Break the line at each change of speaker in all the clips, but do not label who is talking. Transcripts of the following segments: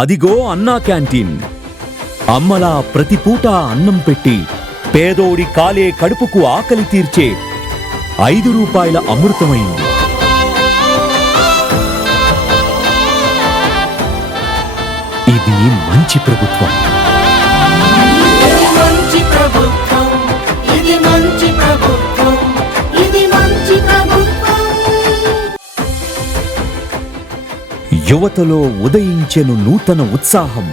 అదిగో అన్నా క్యాంటీన్. అమ్మలా ప్రతి పూట అన్నం పెట్టి పేదోడి కాలే కడుపుకు ఆకలి తీర్చే ఐదు రూపాయల అమృతమైంది. ఇది మంచి ప్రభుత్వం. యువతలో ఉదయించెను నూతన ఉత్సాహం.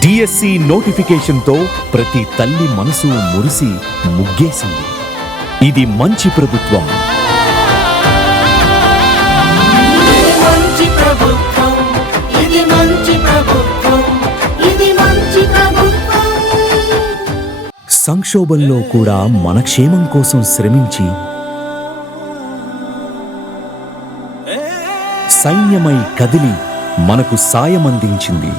డిఎస్సి నోటిఫికేషన్తో ప్రతి తల్లి మనసు మురిసి ముగ్గేసింది. ఇది మంచి ప్రభుత్వం. సంక్షోభంలో కూడా మన క్షేమం కోసం శ్రమించి సైన్యమై కదిలి మనకు సాయమందించింది.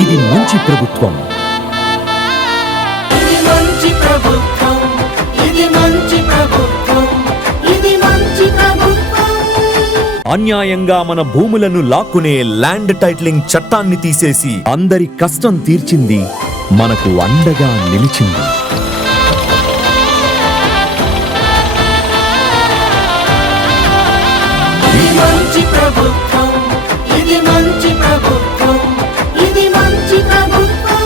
ఇది మంచి ప్రభుత్వం. అన్యాయంగా మన భూములను లాక్కునే ల్యాండ్ టైటిలింగ్ చట్టాన్ని తీసేసి అందరి కష్టం తీర్చింది మనకు అండగా నిలిచింది.
ప్రభుత్వం. ఇది మంచి ప్రభుత్వం. ఇది మంచి ప్రభుత్వం.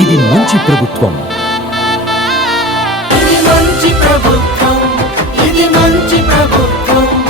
ఇది మంచి ప్రభుత్వం.